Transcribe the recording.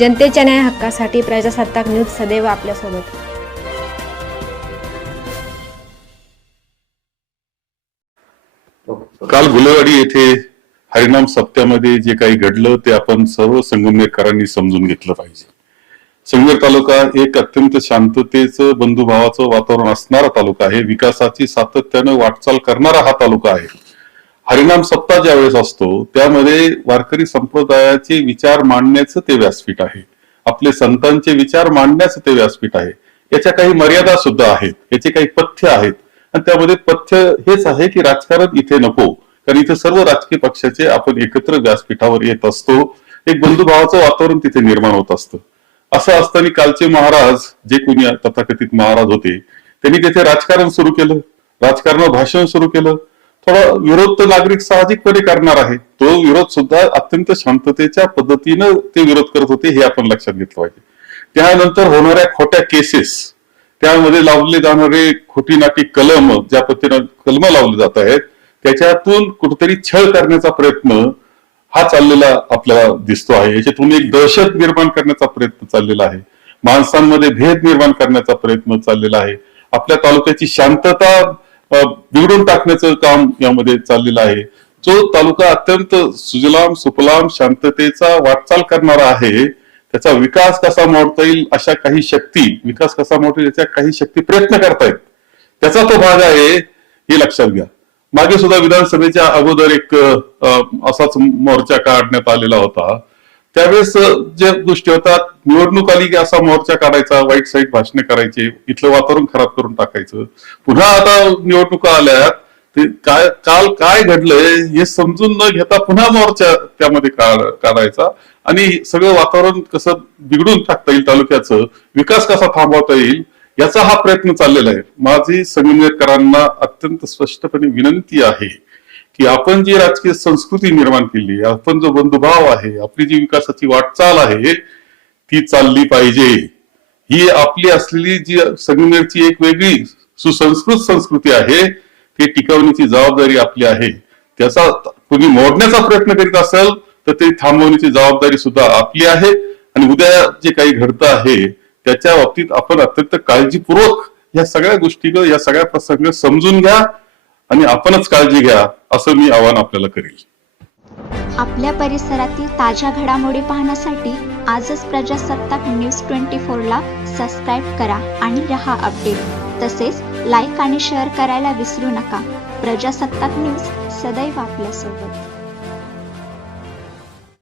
जनतेच्या न्याय हक्कासाठी प्रजासत्ताक न्यूज सदैव आपल्यासोबत. काल गुलेवाडी येथे हरिनाम सप्त्यामध्ये जे काही घडलं ते आपण सर्व संगमनेरकरांनी समजून घेतलं पाहिजे. संगमेर तालुका एक अत्यंत शांततेचं बंधुभावाचं वातावरण असणारा तालुका आहे. विकासाची सातत्यानं वाटचाल करणारा हा तालुका आहे. हरिनाम सप्ताह ज्या वेळेस असतो त्यामध्ये वारकरी संप्रदायाचे विचार मांडण्याचं ते व्यासपीठ आहे. आपले संतांचे विचार मांडण्याचं ते व्यासपीठ आहे. याच्या काही मर्यादा सुद्धा आहेत. याचे काही पथ्य आहेत. आणि त्यामध्ये पथ्य हेच आहे की राजकारण इथे नको. कारण इथे सर्व राजकीय पक्षाचे आपण एकत्र व्यासपीठावर येत असतो. एक बंधुभावाचं वातावरण तिथे निर्माण होत असतं. असं असताना कालचे महाराज जे कोणी तथाकथित महाराज होते त्यांनी तिथे राजकारण सुरू केलं. राजकारणावर भाषण सुरू केलं. थोडा विरोध तर नागरिक साहजिकपणे करणार आहे. तो विरोध सुद्धा अत्यंत शांततेच्या पद्धतीनं ते विरोध करत होते हे आपण लक्षात घेतलं पाहिजे. त्यानंतर होणाऱ्या खोट्या केसेस त्यामध्ये लावले जाणारे खोटी नाटी कलम ज्या पद्धतीनं कलम लावले जात आहेत त्याच्यातून कुठेतरी छळ करण्याचा प्रयत्न हा चाललेला आपल्याला दिसतो आहे. याच्यातून एक दहशत निर्माण करण्याचा प्रयत्न चाललेला आहे. माणसांमध्ये भेद निर्माण करण्याचा प्रयत्न चाललेला आहे. आपल्या तालुक्याची शांतता बिघडून टाकण्याचं काम यामध्ये चाललेलं आहे. जो तालुका अत्यंत सुजलाम सुफलाम शांततेचा वाटचाल करणारा आहे त्याचा विकास कसा मोडता येईल अशा काही शक्ती विकास कसा मोडता येईल याच्या काही शक्ती प्रयत्न करतायत. त्याचा तो भाग आहे हे लक्षात घ्या. मागे सुद्धा विधानसभेच्या अगोदर एक असाच मोर्चा काढण्यात आलेला होता. त्यावेळेस जे ज्या गोष्टी होतात निवडणूक आली की असा मोर्चा काढायचा वाईट साईट भाषणे करायचे इथलं वातावरण खराब करून टाकायचं. पुन्हा आता निवडणुका आल्यात ते काय काल काय घडलंय हे समजून न घेता पुन्हा मोर्चा त्यामध्ये काढायचा. आणि सगळं वातावरण कसं बिघडून टाकता येईल तालुक्याचं विकास कसा थांबवता येईल याचा हा प्रयत्न चाललेला आहे. माझी संगमनेरकरांना अत्यंत स्पष्टपणे विनंती आहे की आपण जी राजकीय संस्कृती निर्माण केली आपण जो बंधुभाव आहे आपली जी विकासाची वाटचाल आहे ती चालली पाहिजे. ही आपली असलेली जी संगमनेरची एक वेगळी सुसंस्कृत संस्कृती आहे ती टिकवण्याची जबाबदारी आपली आहे. त्याचा कुणी मोडण्याचा प्रयत्न करीत असेल तर ते थांबवण्याची जबाबदारी सुद्धा आपली आहे. आणि उद्या जे काही घडतं आहे त्याच्या बाबतीत आपण अत्यंत काळजीपूर्वक या सगळ्या गोष्टी या सगळ्या प्रसंग समजून घ्या. आणि आपणच काळजी घ्या असं मी आवाहन आपल्याला करेल. आपल्या परिसरातील ताज्या घडामोडी पाहण्यासाठी आजच प्रजासत्ताक न्यूज ट्वेंटी फोरला सबस्क्राईब करा आणि रहा अपडेट. तसेच लाईक आणि शेअर करायला विसरू नका. प्रजासत्ताक न्यूज सदैव आपल्यासोबत.